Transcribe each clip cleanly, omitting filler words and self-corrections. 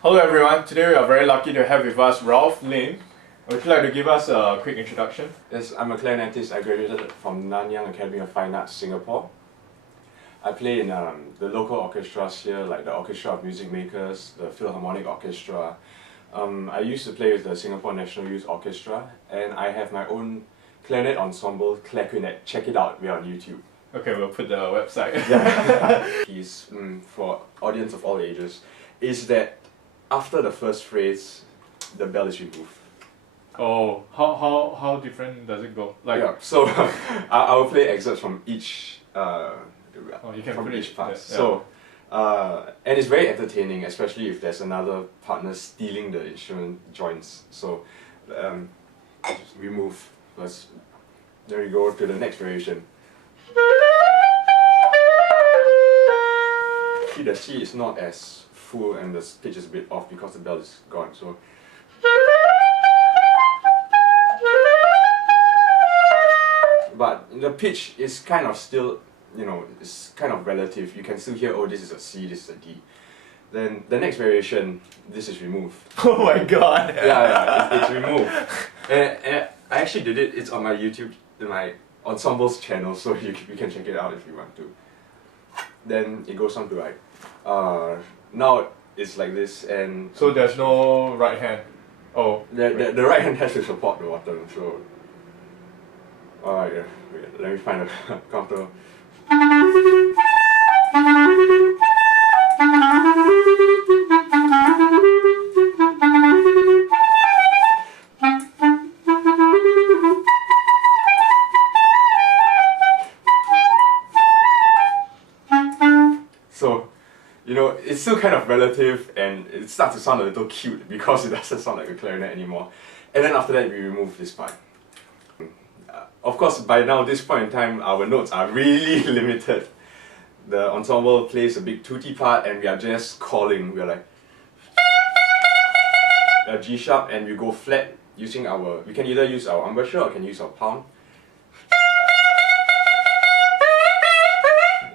Hello everyone, today we are very lucky to have with us Ralph Lim. Would you like to give us a quick introduction? Yes, I'm a clarinetist. I graduated from Nanyang Academy of Fine Arts, Singapore. I play in the local orchestras here, like the Orchestra of Music Makers, the Philharmonic Orchestra. I used to play with the Singapore National Youth Orchestra, and I have my own clarinet ensemble, Clarinet. Check it out, we're on YouTube. Okay, we'll put the website. Yeah. Piece for audience of all ages is that after the first phrase, the bell is removed. Oh, how different does it go? Like, yeah, so I will play excerpts from each you can from put each it, part. yeah. So and it's very entertaining, especially if there's another partner stealing the instrument joints. So just remove first. There we go to the next variation. See, the C is not as full and the pitch is a bit off because the bell is gone. So but the pitch is kind of still, you know, it's kind of relative. You can still hear, oh, this is a C, this is a D. Then the next variation, this is removed. Oh my god! It's removed. And I actually did it. It's on my YouTube, my ensembles channel, so you can check it out if you want to. Then it goes on to like, now it's like this, and so there's no right hand. Oh, the right hand has to support the bottom. So, yeah. Wait, let me find a counter. So, you know, it's still kind of relative and it starts to sound a little cute because it doesn't sound like a clarinet anymore. And then after that we remove this part. Of course, by now, this point in time, our notes are really limited. The ensemble plays a big tutti part and we are just calling. We are like a G sharp and we go flat using our, we can either use our embouchure or can use our palm.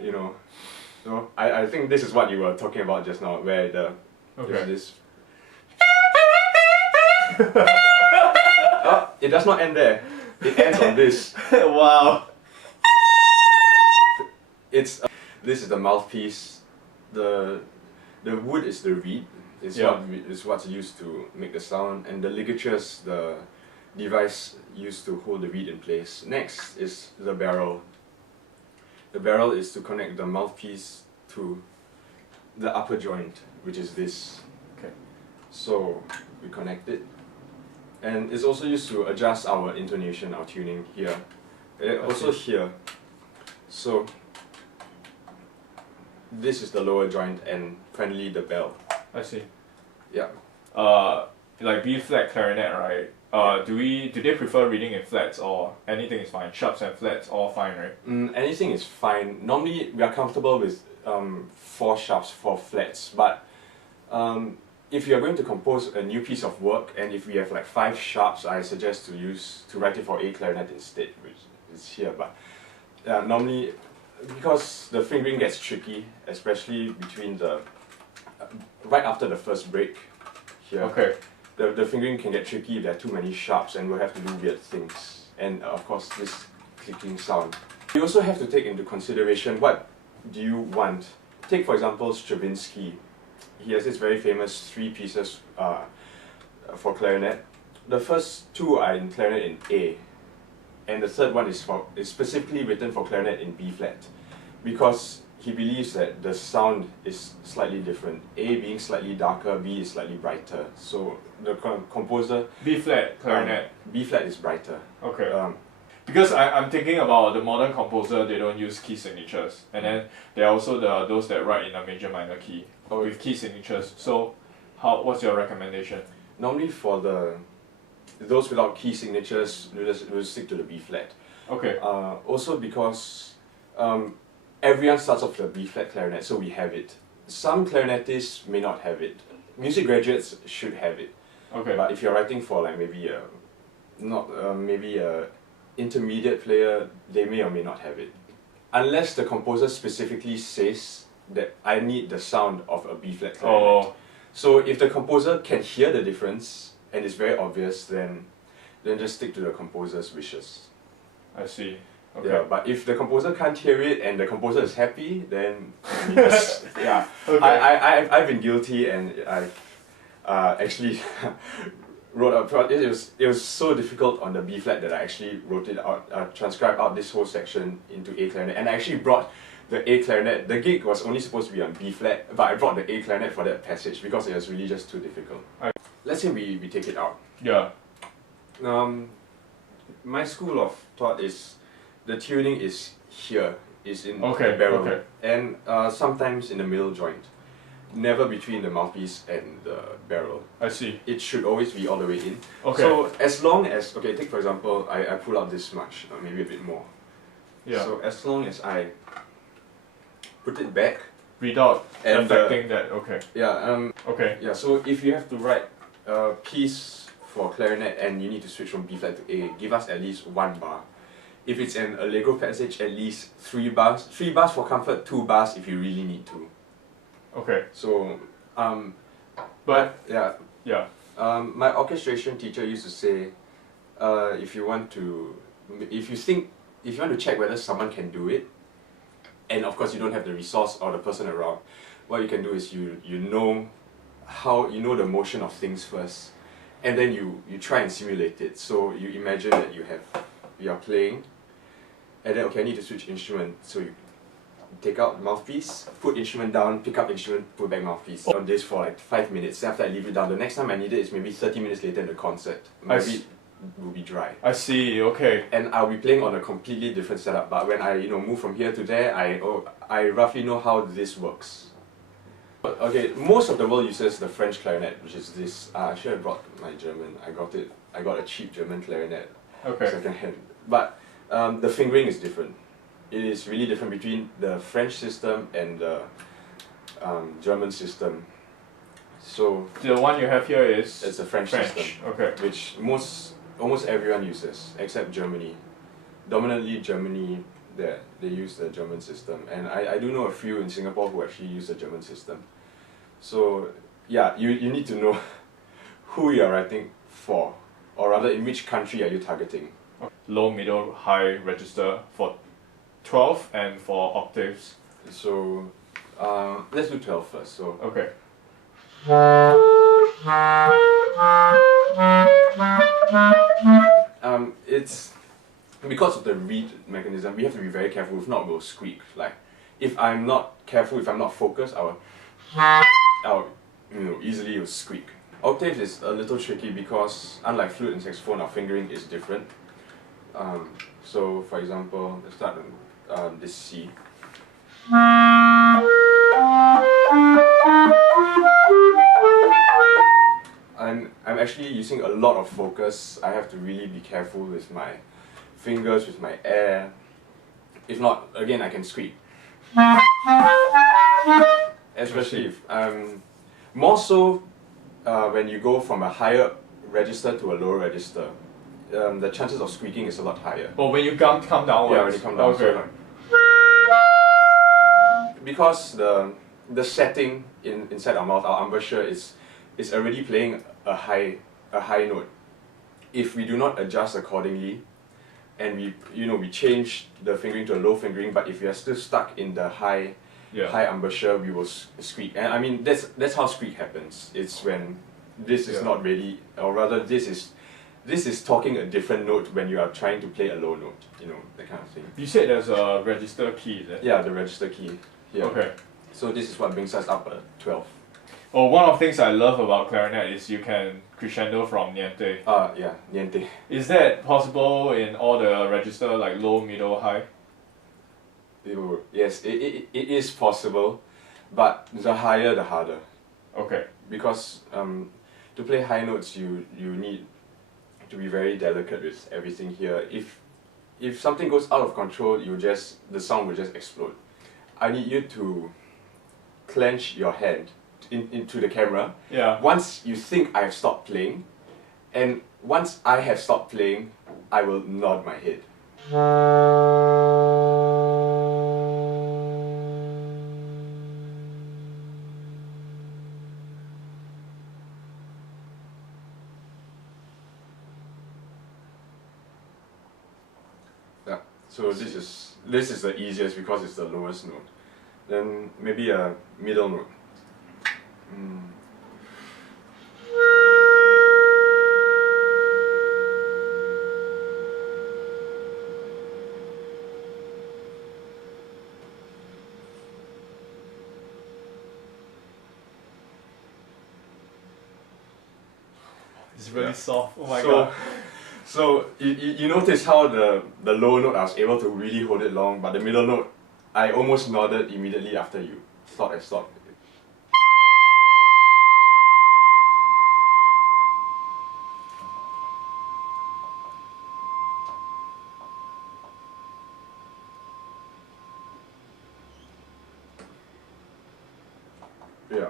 You know, so I think this is what you were talking about just now, where there's this. Oh, it does not end there. It ends on this. Wow. It's this is the mouthpiece. The wood is the reed. It's what's used to make the sound, and the ligatures, the device used to hold the reed in place. Next is the barrel. The barrel is to connect the mouthpiece to the upper joint, which is this. Okay. So we connect it. And it's also used to adjust our intonation, our tuning here. And also here. So this is the lower joint and finally the bell. I see. Yeah. Like B flat clarinet, right? Do they prefer reading in flats or anything is fine? Sharps and flats, all fine, right? Anything is fine. Normally we are comfortable with 4 sharps, 4 flats, but if you are going to compose a new piece of work and if we have like 5 sharps, I suggest to write it for A clarinet instead, which is here. But normally, because the fingering gets tricky, especially between the right after the first break here. Okay. The fingering can get tricky if there are too many sharps and we'll have to do weird things. And of course this clicking sound. You also have to take into consideration what do you want. Take for example Stravinsky. He has this very famous 3 pieces for clarinet. The first 2 are in clarinet in A, and the third one is specifically written for clarinet in B flat, because he believes that the sound is slightly different. A being slightly darker, B is slightly brighter. So the composer B flat clarinet. B flat is brighter. Okay. Because I'm thinking about the modern composer, they don't use key signatures, and then there are also those that write in a major minor key with key signatures. So, what's your recommendation? Normally for those without key signatures, we'll stick to the B flat. Okay. Also because everyone starts off with a B flat clarinet, so we have it. Some clarinetists may not have it. Music graduates should have it. Okay. But if you're writing for like maybe a intermediate player, they may or may not have it. Unless the composer specifically says that I need the sound of a B flat clarinet. Oh. So if the composer can hear the difference and it's very obvious, then just stick to the composer's wishes. I see. Okay. Yeah, but if the composer can't hear it and the composer is happy, then just, yeah. Okay. I've been guilty, and I've actually wrote out. It was so difficult on the B flat that I actually wrote it out, transcribed out this whole section into A clarinet, and I actually brought the A clarinet. The gig was only supposed to be on B flat, but I brought the A clarinet for that passage because it was really just too difficult. Let's say we take it out. Yeah. My school of thought is the tuning is here, is in Okay, the barrel, okay. and sometimes in the middle joint, never between the mouthpiece and the barrel. I see. It should always be all the way in. Okay. So as long as, okay, take for example, I pull out this much, maybe a bit more. Yeah. So as long as I put it back, Without and, affecting that. Okay. yeah, Okay. yeah. So if you have to write a piece for clarinet and you need to switch from B flat to A, give us at least 1 bar. If it's an allegro passage, at least 3 bars. 3 bars for comfort, 2 bars if you really need to. Okay. So, But yeah. yeah. My orchestration teacher used to say, if you want to check whether someone can do it, and of course you don't have the resource or the person around, what you can do is you know the motion of things first, and then you try and simulate it. So you imagine that you are playing, and then okay, I need to switch instrument. So you take out mouthpiece, put instrument down, pick up instrument, put back mouthpiece. On this for like 5 minutes. Then after I leave it down, the next time I need it is maybe 30 minutes later in the concert. My beat will be dry. I see. Okay. And I'll be playing on a completely different setup. But when I move from here to there, I roughly know how this works. Okay, most of the world uses the French clarinet, which is this. I should have brought my German. I got a cheap German clarinet. Okay. Second hand. But the fingering is different. It is really different between the French system and the German system. So The one you have here is it's a French system, Okay. which almost everyone uses except Germany. Dominantly Germany, they use the German system, and I do know a few in Singapore who actually use the German system. So yeah, you need to know who you are writing for, or rather in which country are you targeting. Low, middle, high register for 12 and for octaves. So let's do 12 first. So Okay. it's because of the reed mechanism, we have to be very careful, if not we'll squeak. Like if I'm not careful, if I'm not focused, I'll easily will squeak. Octaves is a little tricky because unlike flute and saxophone, our fingering is different. So for example, let's start on this C. I'm actually using a lot of focus. I have to really be careful with my fingers, with my air. If not, again, I can squeak. Especially if more so when you go from a higher register to a lower register, the chances of squeaking is a lot higher. Oh, when you come downwards. Yeah, when you come down. Okay. So because the setting inside our mouth, our embouchure is already playing a high note. If we do not adjust accordingly, and we change the fingering to a low fingering, but if we are still stuck in the high embouchure, we will squeak. And I mean that's how squeak happens. It's when this is not really, or rather this is talking a different note when you are trying to play a low note. That kind of thing. You said there's a register key, is it? Yeah, the register key. Yeah. Okay. So this is what brings us up at 12. Oh, one of the things I love about clarinet is you can crescendo from niente. Yeah, niente. Is that possible in all the register, like low, middle, high? Yes, it is possible, but the higher the harder. Okay. Because to play high notes, you need to be very delicate with everything here. If something goes out of control, the sound will just explode. I need you to clench your hand into the camera. Yeah. Once you think I've stopped playing, and once I have stopped playing, I will nod my head. So this is the easiest because it's the lowest note. Then maybe a middle note. It's really soft. Oh my god. So you notice how the low note I was able to really hold it long, but the middle note I almost nodded immediately after you thought I stopped. Yeah,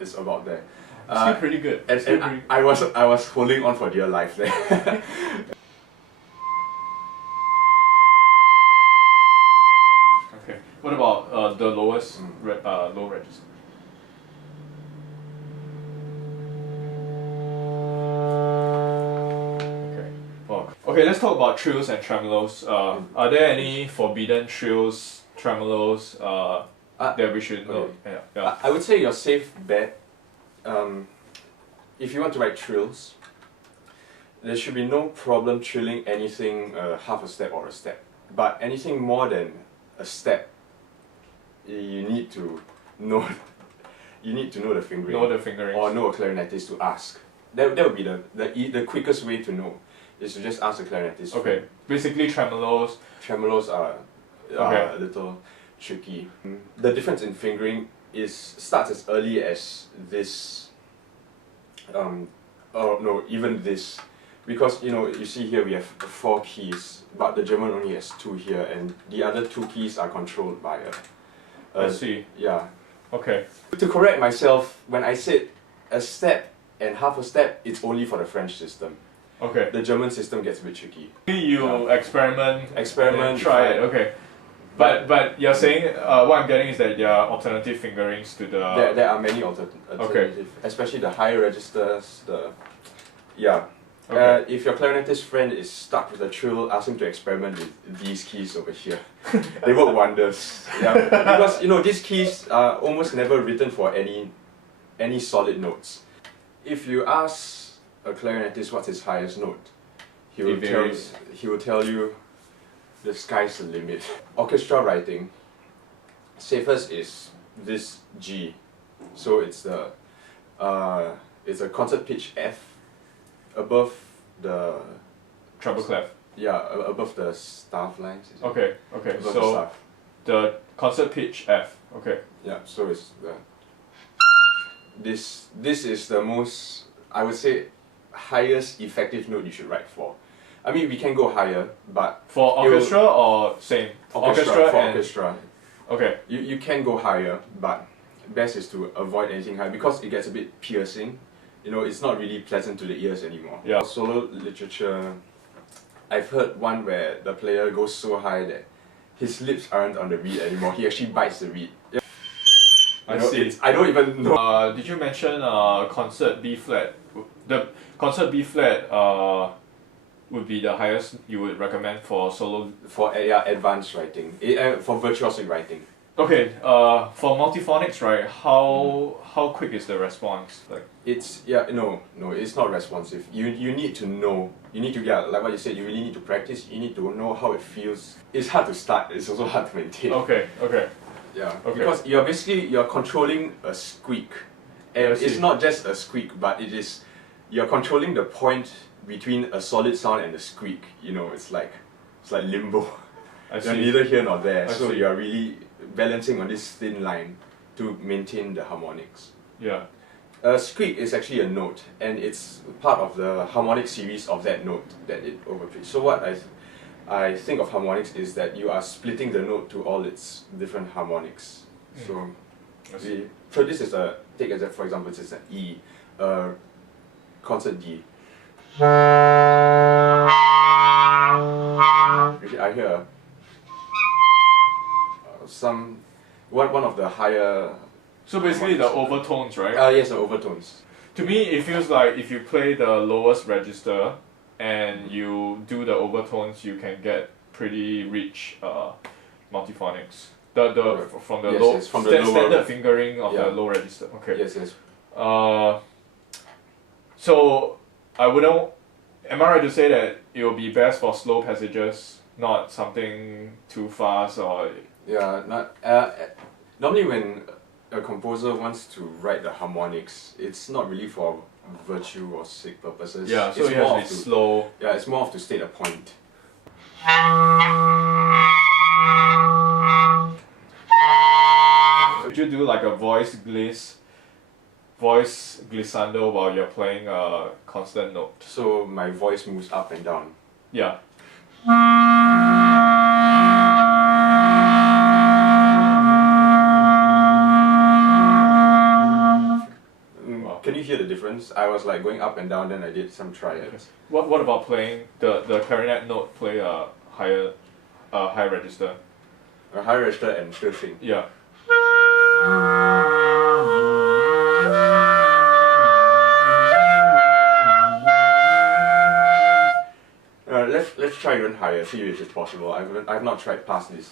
it's about there. Still pretty good. And I was holding on for dear life there. Okay. What about the lowest low register? Okay. Well, okay. Let's talk about trills and tremolos. Are there any forbidden trills, tremolos that we should know? Yeah. I would say your safe bet. If you want to write trills, there should be no problem trilling anything half a step or a step. But anything more than a step, you need to know. You need to know the fingering. Know the fingerings. Or know a clarinetist to ask. That would be the quickest way to know. Is to just ask a clarinetist. Okay. Basically, tremolos. Tremolos are Okay. a little tricky. The difference in fingering starts as early as this. Even this, because you see here we have 4 keys, but the German only has 2 here, and the other 2 keys are controlled by I see. Yeah. Okay. To correct myself, when I said a step and half a step, it's only for the French system. Okay. The German system gets a bit tricky. You experiment. Experiment. Try it. Okay. But you're saying what I'm getting is that there are alternative fingerings to the. There are many alternative, especially the higher registers. Okay. If your clarinetist friend is stuck with a trill, ask him to experiment with these keys over here. They work wonders. Yeah, because these keys are almost never written for any solid notes. If you ask a clarinetist what's his highest note, he will tell you the sky's the limit. Orchestra writing, safest is this G, so it's a concert pitch F above the Treble clef. Yeah, above the staff lines. Okay. Above So the concert pitch F. Okay. Yeah. So it's this is the most, I would say, highest effective note you should write for. I mean, we can go higher, but for orchestra or same orchestra. Okay. You can go higher, but best is to avoid anything high because it gets a bit piercing. It's not really pleasant to the ears anymore. Yeah. Solo literature, I've heard one where the player goes so high that his lips aren't on the reed anymore. He actually bites the reed. Yeah. I see. I don't even know. Did you mention concert B flat? The concert B flat would be the highest you would recommend for solo. For advanced writing, for virtuosic writing. Okay. For multiphonics, right? How quick is the response? Like it's it's not responsive. You need to know. You need to like what you said. You really need to practice. You need to know how it feels. It's hard to start. It's also hard to maintain. Okay. Yeah. Okay. Because you're controlling a squeak, and it's not just a squeak, but you're controlling the point between a solid sound and a squeak. It's like limbo. You're neither here nor there. So you're really balancing on this thin line to maintain the harmonics. Yeah. A squeak is actually a note, and it's part of the harmonic series of that note that it overplays. So what I think of harmonics is that you are splitting the note to all its different harmonics. So this is take as for example, this is an E, concert D. I hear one of the higher. So basically the overtones, right? Yes, the overtones. To me, it feels like if you play the lowest register and you do the overtones, you can get pretty rich multiphonics. The from the Yes, low yes, from the lower, standard fingering of yeah. the low register. Okay. Yes, yes. So I wouldn't. Am I right to say that it will be best for slow passages, not something too fast or? Yeah, not normally when a composer wants to write the harmonics, it's not really for virtue or sick purposes. Yeah, so it's it more has to of be slow. Yeah, it's more of to state a point. Would you do like a voice glissando while you're playing a constant note? So my voice moves up and down. Yeah. Wow. Can you hear the difference? I was like going up and down, then I did some triads. What about playing the clarinet note? Play a high register. A high register and still sing. Yeah. Let's try even higher. See if it's possible. I've not tried past this.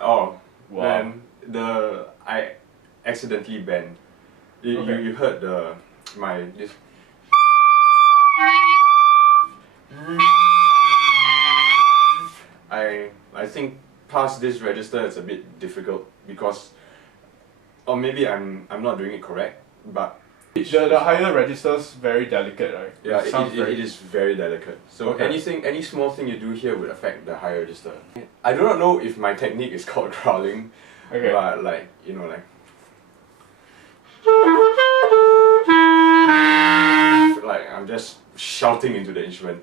Oh, Wow. then I accidentally bent. Okay. You heard this. I think past this register is a bit difficult because, or maybe I'm not doing it correct, but The higher registers very delicate, right? yeah, It it is very delicate. So Okay. any small thing you do here would affect the higher register. I do not know if my technique is called growling, Okay. but like like I'm just shouting into the instrument.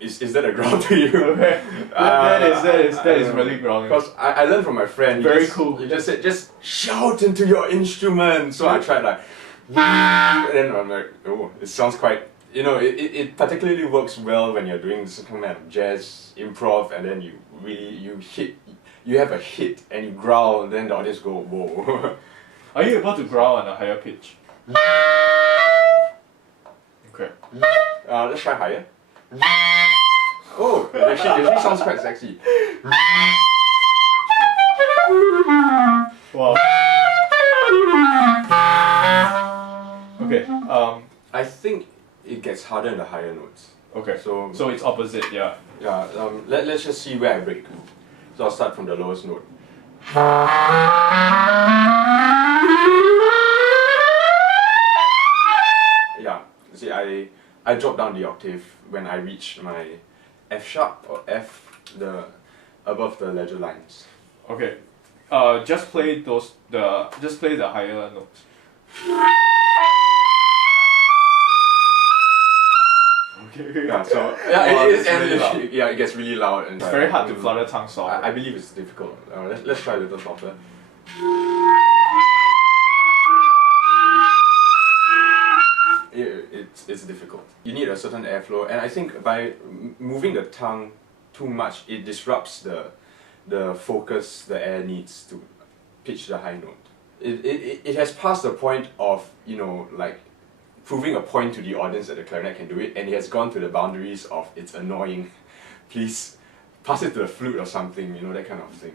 Is that a growl to you? Okay. That is really growling. Because I learned from my friend. Very cool. He just said, just shout into your instrument. So I tried like, and then I'm like, oh, it sounds quite, it particularly works well when you're doing some kind of jazz improv and then you have a hit and you growl and then the audience go, whoa. Are you able to growl on a higher pitch? Okay. Let's try higher. Oh, it actually sounds quite sexy. Wow. Okay. I think it gets harder in the higher notes. Okay. So So it's opposite, yeah. yeah, let's just see where I break. So I'll start from the lowest note. Yeah, see, I drop down the octave when I reach my F sharp or F, above the ledger lines. Okay. Just play the higher notes. Okay. Yeah, so Wow, it that's really loud. it gets really loud and It's very hard to flutter tongue soft. I believe it's difficult. Let's try a little softer. It's difficult. You need a certain airflow, and I think by moving the tongue too much, it disrupts the focus the air needs to pitch the high note. It has passed the point of like proving a point to the audience that the clarinet can do it, and it has gone to the boundaries of it's annoying. Please pass it to the flute or something, that kind of thing.